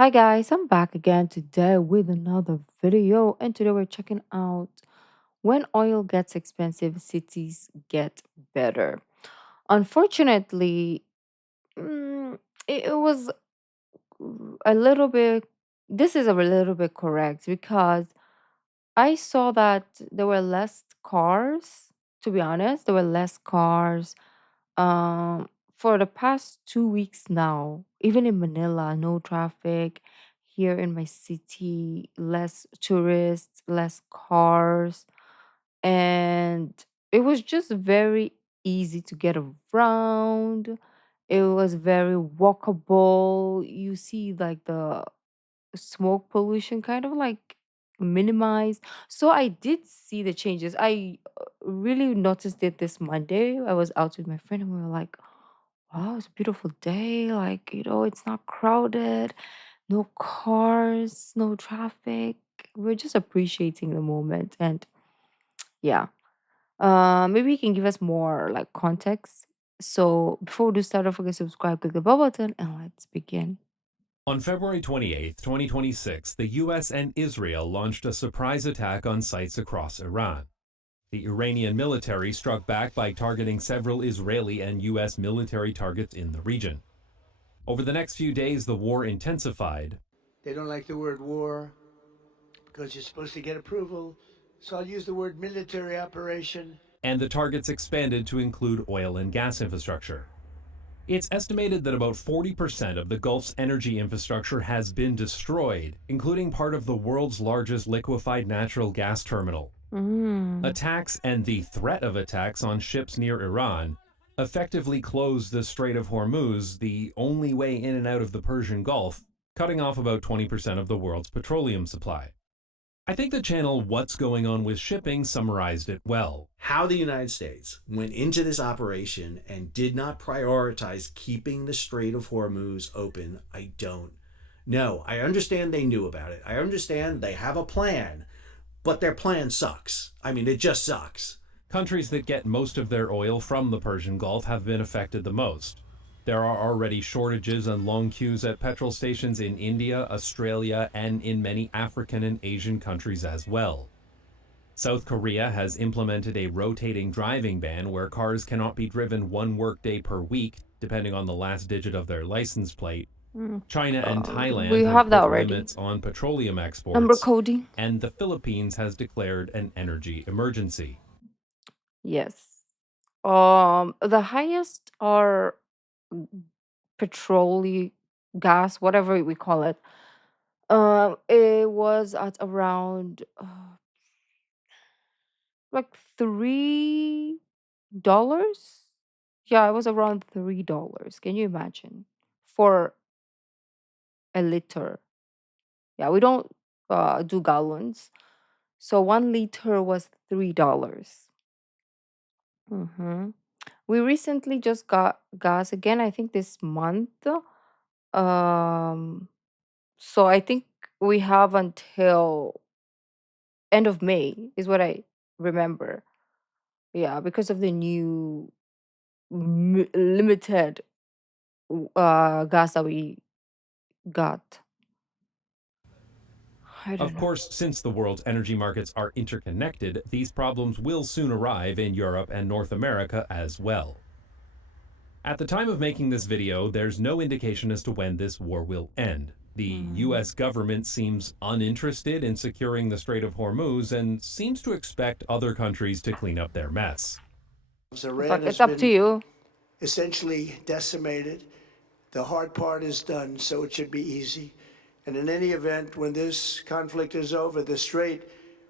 Hi guys, I'm back again today with another video, and today we're checking out when oil gets expensive, cities get better. Unfortunately, mm, it was a little bit, this is a little bit correct because I saw that there were less cars, to be honest, there were less cars for the past 2 weeks now, even in Manila, no traffic. Here in my city, less tourists, less cars. And it was just very easy to get around. It was very walkable. You see, like the smoke pollution kind of like minimized. So I did see the changes. I really noticed it this Monday. I was out with my friend and we were like, wow, it's a beautiful day. Like, it's not crowded, no cars, no traffic. We're just appreciating the moment. And yeah, maybe you can give us more like context. So before we do start, don't forget to subscribe, click the bell button, and let's begin. On February 28, 2026, the US and Israel launched a surprise attack on sites across Iran. The Iranian military struck back by targeting several Israeli and US military targets in the region. Over the next few days, the war intensified. They don't like the word war because you're supposed to get approval. So I'll use the word military operation. And the targets expanded to include oil and gas infrastructure. It's estimated that about 40% of the Gulf's energy infrastructure has been destroyed, including part of the world's largest liquefied natural gas terminal. Mm. Attacks and the threat of attacks on ships near Iran effectively closed the Strait of Hormuz, the only way in and out of the Persian Gulf, cutting off about 20% of the world's petroleum supply. I think the channel What's Going On with Shipping summarized it well. How the United States went into this operation and did not prioritize keeping the Strait of Hormuz open, I don't know. I understand they knew about it. I understand they have a plan, but their plan sucks. I mean, it just sucks. Countries that get most of their oil from the Persian Gulf have been affected the most. There are already shortages and long queues at petrol stations in India, Australia, and in many African and Asian countries as well. South Korea has implemented a rotating driving ban where cars cannot be driven one workday per week, depending on the last digit of their license plate. Mm. China and We Thailand have have that put already. limits on petroleum Number exports, coding. and the Philippines has declared an energy emergency. Yes. The highest are petroleum gas, whatever we call it. It was at around like $3. Yeah, it was around $3. Can you imagine? For a liter. Yeah, we don't do gallons. So 1 liter was $3. Mm-hmm. We recently just got gas again, I think this month. Um, so I think we have until end of May is what I remember. Yeah, because of the new limited gas that we got. I don't Of know. course, since the world's energy markets are interconnected, these problems will soon arrive in Europe and North America as well. At the time of making this video, there's no indication as to when this war will end. The Mm. US government seems uninterested in securing the Strait of Hormuz and seems to expect other countries to clean up their mess. It's Iran like it's has up to been you. essentially decimated. The hard part is done, so it should be easy. And in any event, when this conflict is over, the strait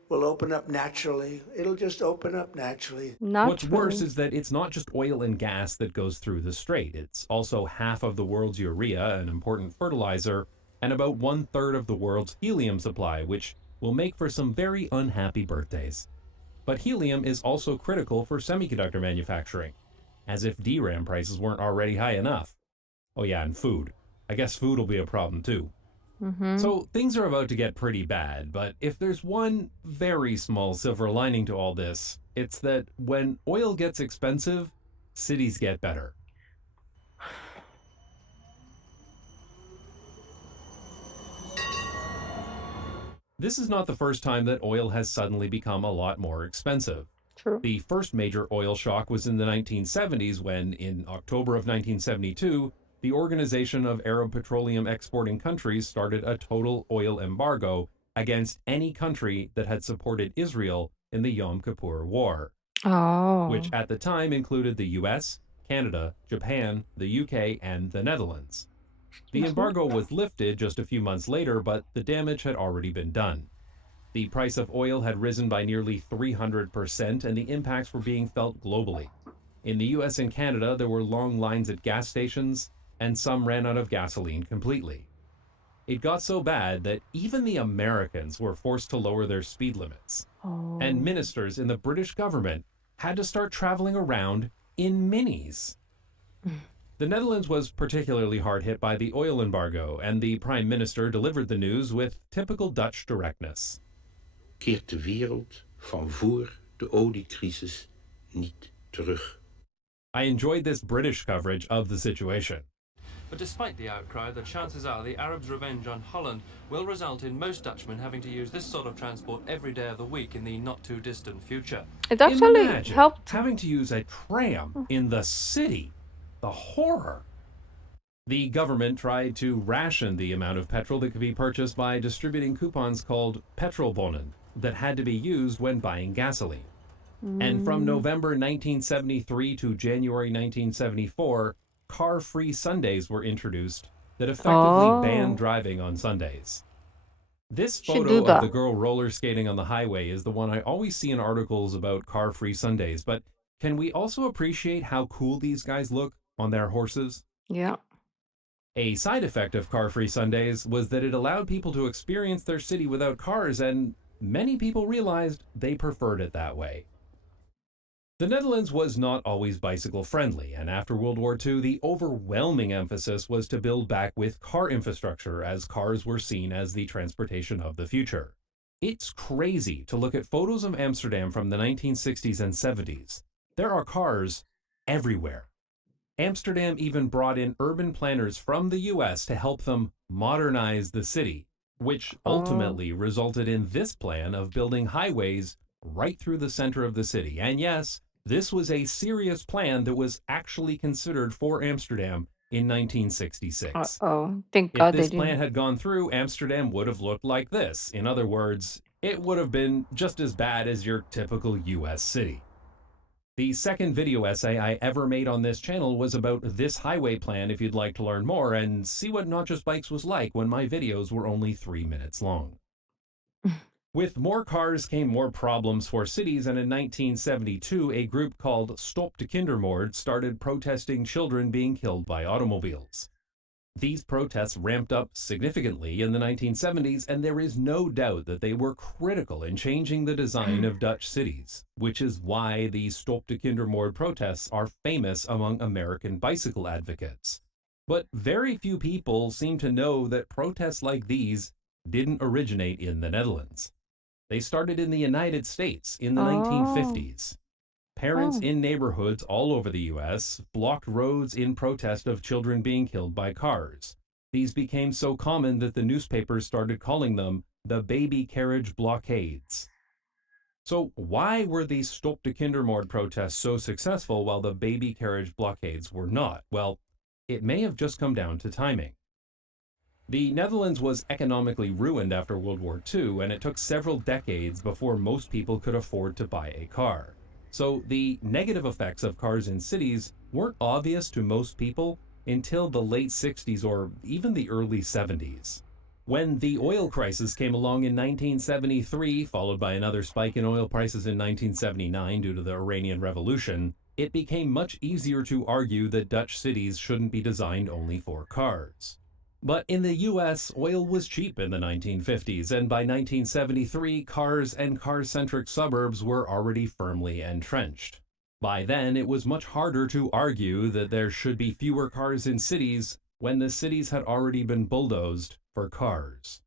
will open up naturally. It'll just open up naturally. What's worse Naturally. is that it's not just oil and gas that goes through the strait. It's also half of the world's urea, an important fertilizer, and about one-third of the world's helium supply, which will make for some very unhappy birthdays. But helium is also critical for semiconductor manufacturing, as if DRAM prices weren't already high enough. Oh yeah, and food. I guess food will be a problem too. Mm-hmm. So things are about to get pretty bad, but if there's one very small silver lining to all this, it's that when oil gets expensive, cities get better. This is not the first time that oil has suddenly become a lot more expensive. True. The first major oil shock was in the 1970s when, in October of 1972, the Organization of Arab Petroleum Exporting Countries started a total oil embargo against any country that had supported Israel in the Yom Kippur War, which Oh, at the time included the US, Canada, Japan, the UK, and the Netherlands. The mhm. embargo was lifted just a few months later, but the damage had already been done. The price of oil had risen by nearly 300%, and the impacts were being felt globally. In the US and Canada, there were long lines at gas stations, and some ran out of gasoline completely. It got so bad that even the Americans were forced to lower their speed limits, and Oh. ministers in the British government had to start traveling around in minis. The Netherlands was particularly hard hit by the oil embargo, and the Prime Minister delivered the news with typical Dutch directness. Keert de wereld van voor de oliecrisis niet terug. I enjoyed this British coverage of the situation. But despite the outcry, the chances are the Arabs' revenge on Holland will result in most Dutchmen having to use this sort of transport every day of the week in the not too distant future. It actually Imagine helped. having to use a tram in the city. The horror. The government tried to ration the amount of petrol that could be purchased by distributing coupons called petrolbonnen that had to be used when buying gasoline. And from Mm. November 1973 to January 1974, car-free Sundays were introduced that effectively banned Oh, driving on Sundays. This should do photo of the that. girl roller skating on the highway is the one I always see in articles about car-free Sundays, but can we also appreciate how cool these guys look on their horses? Yeah. A side effect of car-free Sundays was that it allowed people to experience their city without cars, and many people realized they preferred it that way. The Netherlands was not always bicycle friendly, and after World War II, the overwhelming emphasis was to build back with car infrastructure, as cars were seen as the transportation of the future. It's crazy to look at photos of Amsterdam from the 1960s and 70s. There are cars everywhere. Amsterdam even brought in urban planners from the US to help them modernize the city, which Oh. ultimately resulted in this plan of building highways right through the center of the city. And yes, this was a serious plan that was actually considered for Amsterdam in 1966. Uh-oh. Thank If God they this plan didn't. had gone through, Amsterdam would have looked like this. In other words, it would have been just as bad as your typical US city. The second video essay I ever made on this channel was about this highway plan if you'd like to learn more and see what Not Just Bikes was like when my videos were only 3 minutes long. With more cars came more problems for cities, and in 1972, a group called Stop de Kindermoord started protesting children being killed by automobiles. These protests ramped up significantly in the 1970s, and there is no doubt that they were critical in changing the design of Dutch cities, which is why the Stop de Kindermoord protests are famous among American bicycle advocates. But very few people seem to know that protests like these didn't originate in the Netherlands. They started in the United States in the Oh. 1950s. Parents Oh. in neighborhoods all over the US blocked roads in protest of children being killed by cars. These became so common that the newspapers started calling them the baby carriage blockades. So, why were these Stop de Kindermoord protests so successful while the baby carriage blockades were not? Well, it may have just come down to timing. The Netherlands was economically ruined after World War II, and it took several decades before most people could afford to buy a car. So the negative effects of cars in cities weren't obvious to most people until the late 60s or even the early 70s. When the oil crisis came along in 1973, followed by another spike in oil prices in 1979 due to the Iranian Revolution, it became much easier to argue that Dutch cities shouldn't be designed only for cars. But in the US, oil was cheap in the 1950s, and by 1973, cars and car-centric suburbs were already firmly entrenched. By then, it was much harder to argue that there should be fewer cars in cities when the cities had already been bulldozed for cars.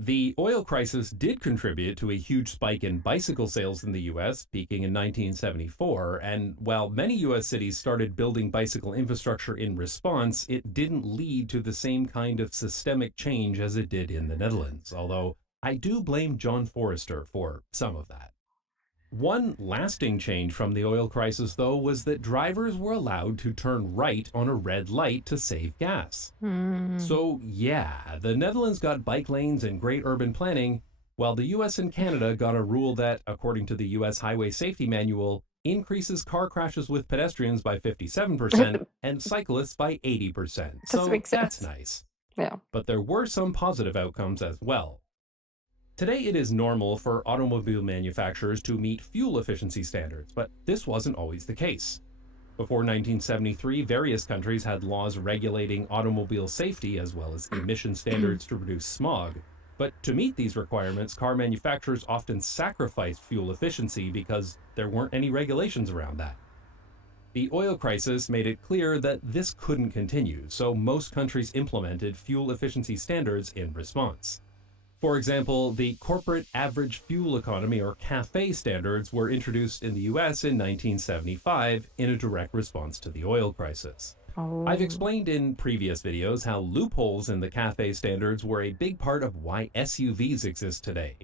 The oil crisis did contribute to a huge spike in bicycle sales in the US, peaking in 1974, and while many US cities started building bicycle infrastructure in response, it didn't lead to the same kind of systemic change as it did in the Netherlands, although I do blame John Forrester for some of that. One lasting change from the oil crisis, though, was that drivers were allowed to turn right on a red light to save gas. Mm. So, yeah, the Netherlands got bike lanes and great urban planning, while the US and Canada got a rule that, according to the US Highway Safety Manual, increases car crashes with pedestrians by 57% and cyclists by 80%. Doesn't So make that's sense. nice. Yeah. But there were some positive outcomes as well. Today, it is normal for automobile manufacturers to meet fuel efficiency standards, but this wasn't always the case. Before 1973, various countries had laws regulating automobile safety as well as emission standards to reduce smog. But to meet these requirements, car manufacturers often sacrificed fuel efficiency because there weren't any regulations around that. The oil crisis made it clear that this couldn't continue, so most countries implemented fuel efficiency standards in response. For example, the Corporate Average Fuel Economy, or CAFE standards, were introduced in the US in 1975 in a direct response to the oil crisis. I've Oh. explained in previous videos how loopholes in the CAFE standards were a big part of why SUVs exist today,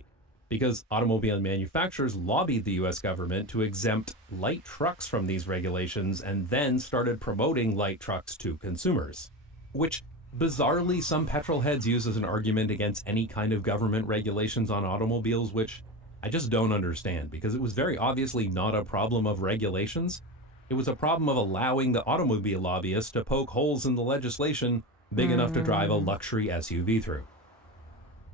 because automobile manufacturers lobbied the US government to exempt light trucks from these regulations and then started promoting light trucks to consumers, which bizarrely some petrol heads use as an argument against any kind of government regulations on automobiles, which I just don't understand, because it was very obviously not a problem of regulations. It was a problem of allowing the automobile lobbyists to poke holes in the legislation big enough to drive a Mm. luxury SUV through.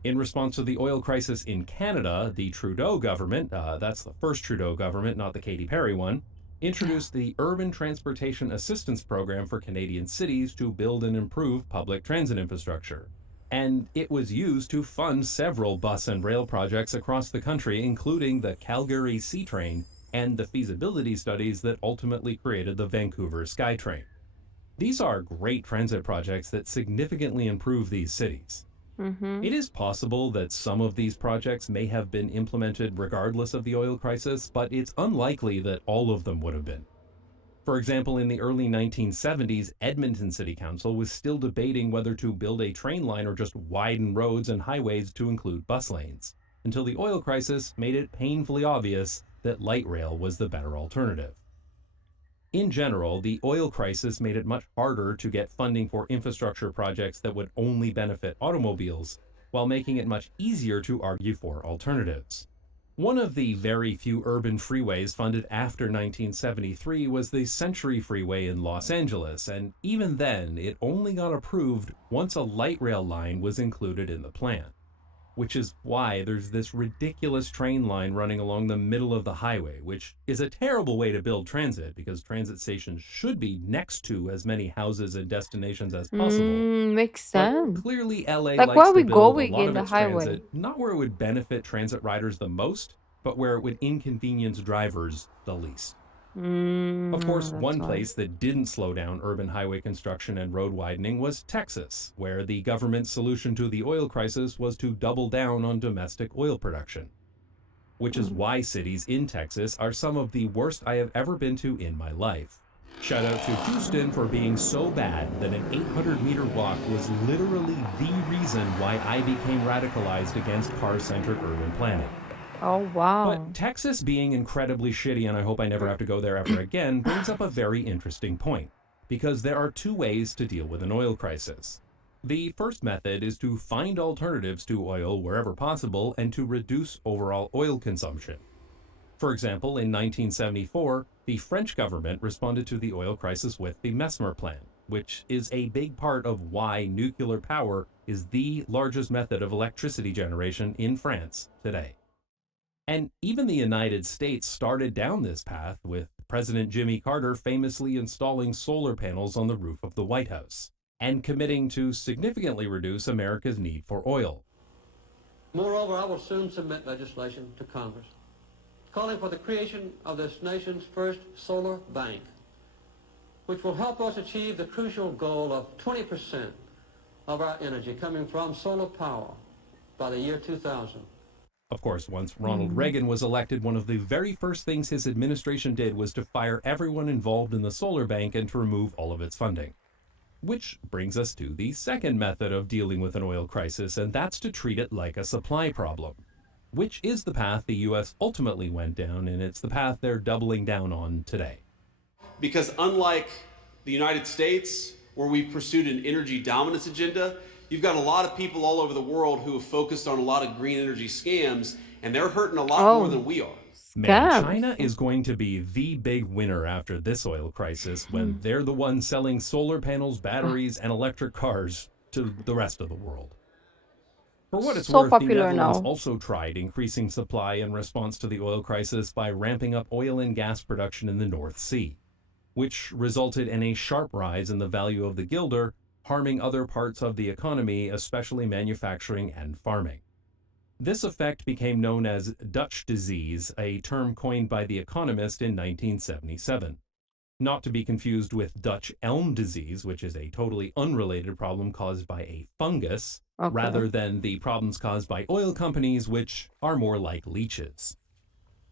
In response to the oil crisis in Canada, the Trudeau government, that's the first Trudeau government, not the Katy Perry one, introduced the Urban Transportation Assistance Program for Canadian cities to build and improve public transit infrastructure. And it was used to fund several bus and rail projects across the country, including the Calgary Sea Train and the feasibility studies that ultimately created the Vancouver SkyTrain. These are great transit projects that significantly improve these cities. Mm-hmm. It is possible that some of these projects may have been implemented regardless of the oil crisis, but it's unlikely that all of them would have been. For example, in the early 1970s, Edmonton City Council was still debating whether to build a train line or just widen roads and highways to include bus lanes, until the oil crisis made it painfully obvious that light rail was the better alternative. In general, the oil crisis made it much harder to get funding for infrastructure projects that would only benefit automobiles, while making it much easier to argue for alternatives. One of the very few urban freeways funded after 1973 was the Century Freeway in Los Angeles, and even then, it only got approved once a light rail line was included in the plan. Which is why there's this ridiculous train line running along the middle of the highway, which is a terrible way to build transit because transit stations should be next to as many houses and destinations as possible. Makes But sense. clearly, LA Like, why likes are to we build a going lot in of the its highway? transit not where it would benefit transit riders the most, but where it would inconvenience drivers the least. Of course, That's one why. place that didn't slow down urban highway construction and road widening was Texas, where the government's solution to the oil crisis was to double down on domestic oil production. Which is Mm. why cities in Texas are some of the worst I have ever been to in my life. Shout out to Houston for being so bad that an 800-meter walk was literally the reason why I became radicalized against car-centric urban planning. Oh, But wow. Texas being incredibly shitty, and I hope I never have to go there ever again, brings up a very interesting point, because there are two ways to deal with an oil crisis. The first method is to find alternatives to oil wherever possible and to reduce overall oil consumption. For example, in 1974, the French government responded to the oil crisis with the Mesmer Plan, which is a big part of why nuclear power is the largest method of electricity generation in France today. And even the United States started down this path, with President Jimmy Carter famously installing solar panels on the roof of the White House and committing to significantly reduce America's need for oil. Moreover, I will soon submit legislation to Congress calling for the creation of this nation's first solar bank, which will help us achieve the crucial goal of 20% of our energy coming from solar power by the year 2000. Of course, once Ronald Mm. Reagan was elected, one of the very first things his administration did was to fire everyone involved in the solar bank and to remove all of its funding. Which brings us to the second method of dealing with an oil crisis, and that's to treat it like a supply problem, which is the path the US ultimately went down, and it's the path they're doubling down on today. Because unlike the United States, where we've pursued an energy dominance agenda, you've got a lot of people all over the world who have focused on a lot of green energy scams, and they're hurting a lot more than we are. Man, Scams. China is going to be the big winner after this oil crisis when they're the ones selling solar panels, batteries, and electric cars to the rest of the world. For what it's So worth, the popular Netherlands now. also tried increasing supply in response to the oil crisis by ramping up oil and gas production in the North Sea, which resulted in a sharp rise in the value of the guilder, harming other parts of the economy, especially manufacturing and farming. This effect became known as Dutch disease, a term coined by The Economist in 1977. Not to be confused with Dutch elm disease, which is a totally unrelated problem caused by a fungus, Okay. rather than the problems caused by oil companies, which are more like leeches.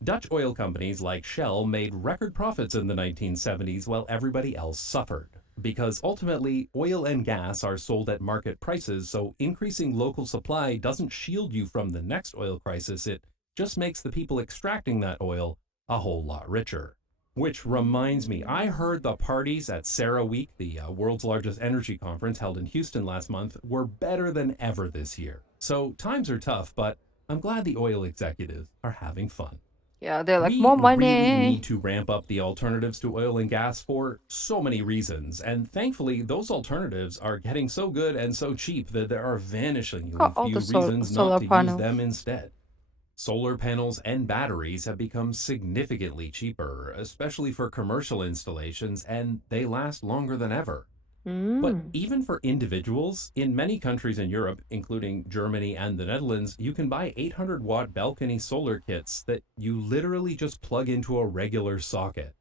Dutch oil companies like Shell made record profits in the 1970s while everybody else suffered, because ultimately oil and gas are sold at market prices, so increasing local supply doesn't shield you from the next oil crisis, it just makes the people extracting that oil a whole lot richer. Which reminds me, I heard the parties at CERAWeek, the world's largest energy conference held in Houston last month, were better than ever this year. So times are tough, but I'm glad the oil executives are having fun. Yeah, they're like, We more really money. need to ramp up the alternatives to oil and gas for so many reasons, and thankfully those alternatives are getting so good and so cheap that there are vanishingly Got all few the reasons not solar to use panels. them instead. Solar panels and batteries have become significantly cheaper, especially for commercial installations, and they last longer than ever. But even for individuals, in many countries in Europe, including Germany and the Netherlands, you can buy 800-watt balcony solar kits that you literally just plug into a regular socket.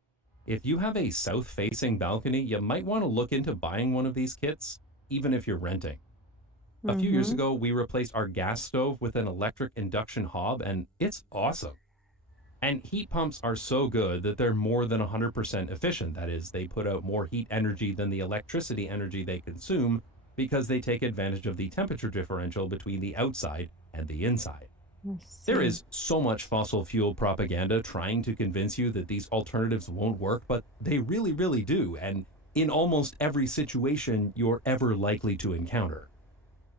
If you have a south-facing balcony, you might want to look into buying one of these kits, even if you're renting. A few years ago, we replaced our gas stove with an electric induction hob, and it's awesome. And heat pumps are so good that they're more than 100% efficient. That is, they put out more heat energy than the electricity energy they consume because they take advantage of the temperature differential between the outside and the inside. There is so much fossil fuel propaganda trying to convince you that these alternatives won't work, but they really, really do, and in almost every situation you're ever likely to encounter.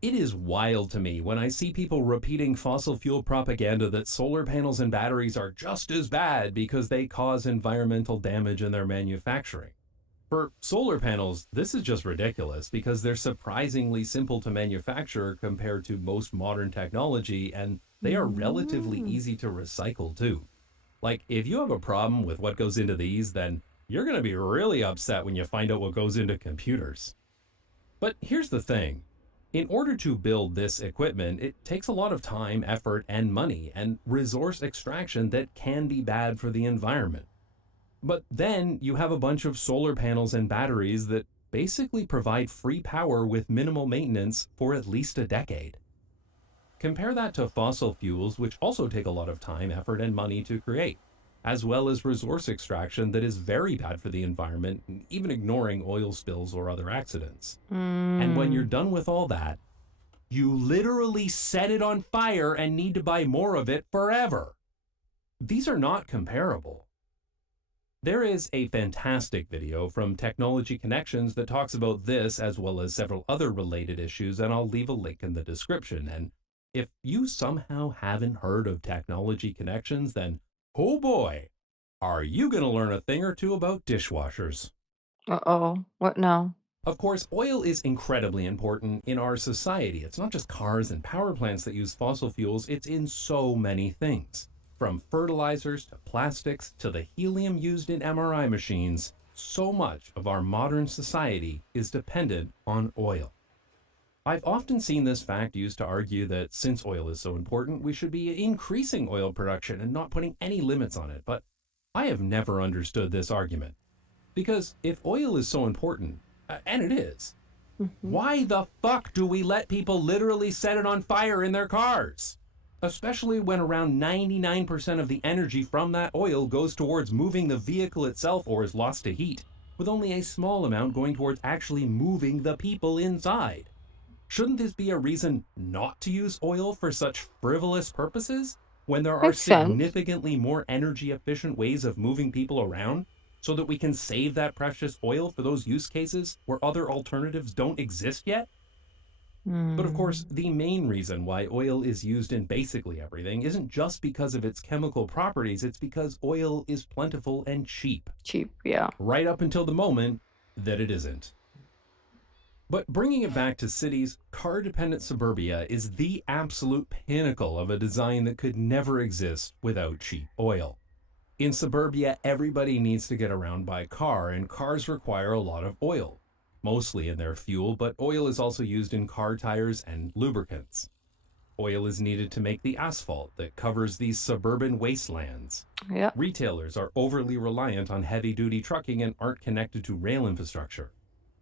It is wild to me when I see people repeating fossil fuel propaganda that solar panels and batteries are just as bad because they cause environmental damage in their manufacturing. For solar panels, this is just ridiculous because they're surprisingly simple to manufacture compared to most modern technology, and they are relatively easy to recycle too. Like, if you have a problem with what goes into these, then you're going to be really upset when you find out what goes into computers. But here's the thing. In order to build this equipment, it takes a lot of time, effort, and money, and resource extraction that can be bad for the environment. But then you have a bunch of solar panels and batteries that basically provide free power with minimal maintenance for at least a decade. Compare that to fossil fuels, which also take a lot of time, effort, and money to create, as well as resource extraction that is very bad for the environment, even ignoring oil spills or other accidents. And when you're done with all that, you literally set it on fire and need to buy more of it forever. These are not comparable. There is a fantastic video from Technology Connections that talks about this as well as several other related issues, and I'll leave a link in the description. And if you somehow haven't heard of Technology Connections, then oh boy, are you going to learn a thing or two about dishwashers. Uh-oh. What now? Of course, oil is incredibly important in our society. It's not just cars and power plants that use fossil fuels, it's in so many things. From fertilizers to plastics to the helium used in MRI machines, so much of our modern society is dependent on oil. I've often seen this fact used to argue that since oil is so important, we should be increasing oil production and not putting any limits on it, but I have never understood this argument. Because if oil is so important, and it is, why the fuck do we let people literally set it on fire in their cars? Especially when around 99% of the energy from that oil goes towards moving the vehicle itself or is lost to heat. with only a small amount going towards actually moving the people inside. Shouldn't this be a reason not to use oil for such frivolous purposes when there are Makes sense. significantly more energy efficient ways of moving people around so that we can save that precious oil for those use cases where other alternatives don't exist yet? But of course, Mm, the main reason why oil is used in basically everything isn't just because of its chemical properties, it's because oil is plentiful and cheap, cheap, yeah. right up until the moment that it isn't. But bringing it back to cities, car dependent suburbia is the absolute pinnacle of a design that could never exist without cheap oil. In suburbia, everybody needs to get around by car, and cars require a lot of oil, mostly in their fuel, but oil is also used in car tires and lubricants. Oil is needed to make the asphalt that covers these suburban wastelands. Yeah. Retailers are overly reliant on heavy duty trucking and aren't connected to rail infrastructure.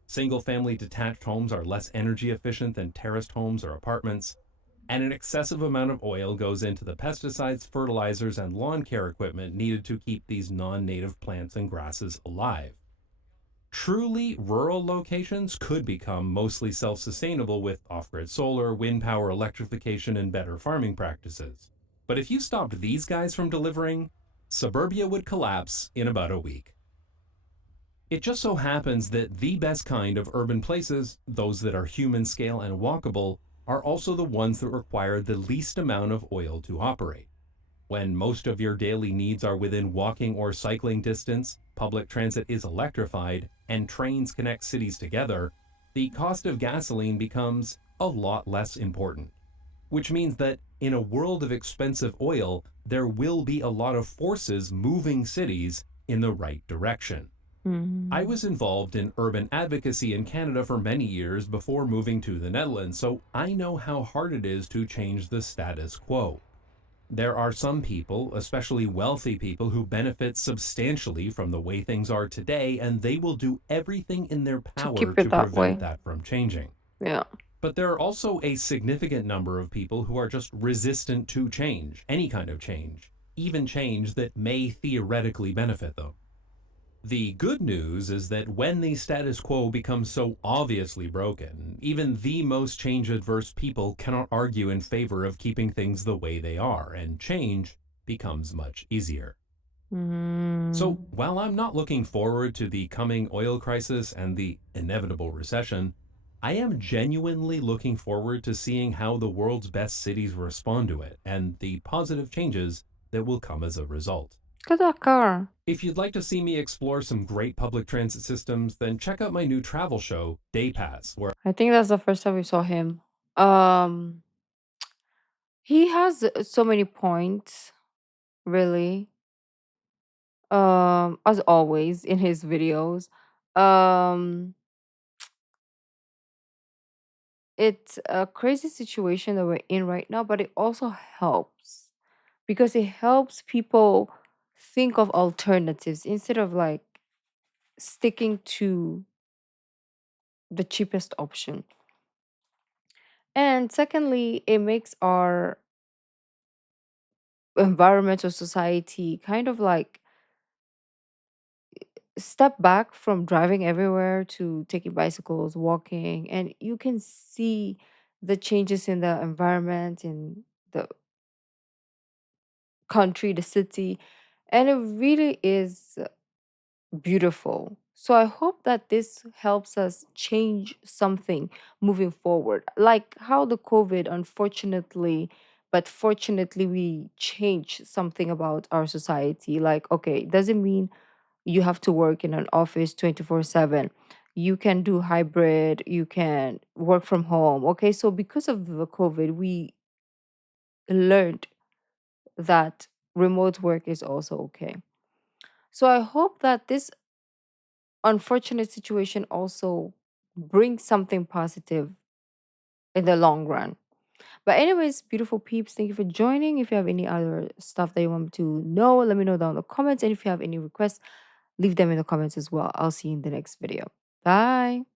Single family detached homes are less energy efficient than terraced homes or apartments, and an excessive amount of oil goes into the pesticides, fertilizers, and lawn care equipment needed to keep these non native plants and grasses alive. Truly rural locations could become mostly self sustainable with off grid solar, wind power, electrification, and better farming practices. But if you stopped these guys from delivering, suburbia would collapse in about a week. It just so happens that the best kind of urban places, those that are human scale and walkable, are also the ones that require the least amount of oil to operate. When most of your daily needs are within walking or cycling distance, public transit is electrified, and trains connect cities together, the cost of gasoline becomes a lot less important. Which means that in a world of expensive oil, there will be a lot of forces moving cities in the right direction. I Mm. was involved in urban advocacy in Canada for many years before moving to the Netherlands, so I know how hard it is to change the status quo. There are some people, especially wealthy people, who benefit substantially from the way things are today, and they will do everything in their To power keep it to that prevent way. that from changing. Yeah. But there are also a significant number of people who are just resistant to change, any kind of change, even change that may theoretically benefit them. The good news is that when the status quo becomes so obviously broken, even the most change adverse people cannot argue in favor of keeping things the way they are, and change becomes much easier. So, Mm. while I'm not looking forward to the coming oil crisis and the inevitable recession, I am genuinely looking forward to seeing how the world's best cities respond to it and the positive changes that will come as a result. Look at that car. If you'd like to see me explore some great public transit systems, then check out my new travel show, Day Pass, where I think that's the first time we saw him. Um, he has so many points, really. As always in his videos. Um, it's a crazy situation that we're in right now, but it also helps because it helps people think of alternatives instead of like sticking to the cheapest option. And secondly, it makes our environmental society kind of like step back from driving everywhere to taking bicycles, walking, and you can see the changes in the environment, in the country, the city, and it really is beautiful. So I hope that this helps us change something moving forward. Like how the COVID, unfortunately, but fortunately, we changed something about our society. Like, okay, it doesn't mean you have to work in an office 24/7. You can do hybrid, you can work from home. Okay, so because of the COVID, we learned that remote work is also okay. So I hope that this unfortunate situation also brings something positive in the long run. But anyways, beautiful peeps, thank you for joining. If you have any other stuff that you want me to know, let me know down in the comments. And if you have any requests, leave them in the comments as well. I'll see you in the next video. Bye.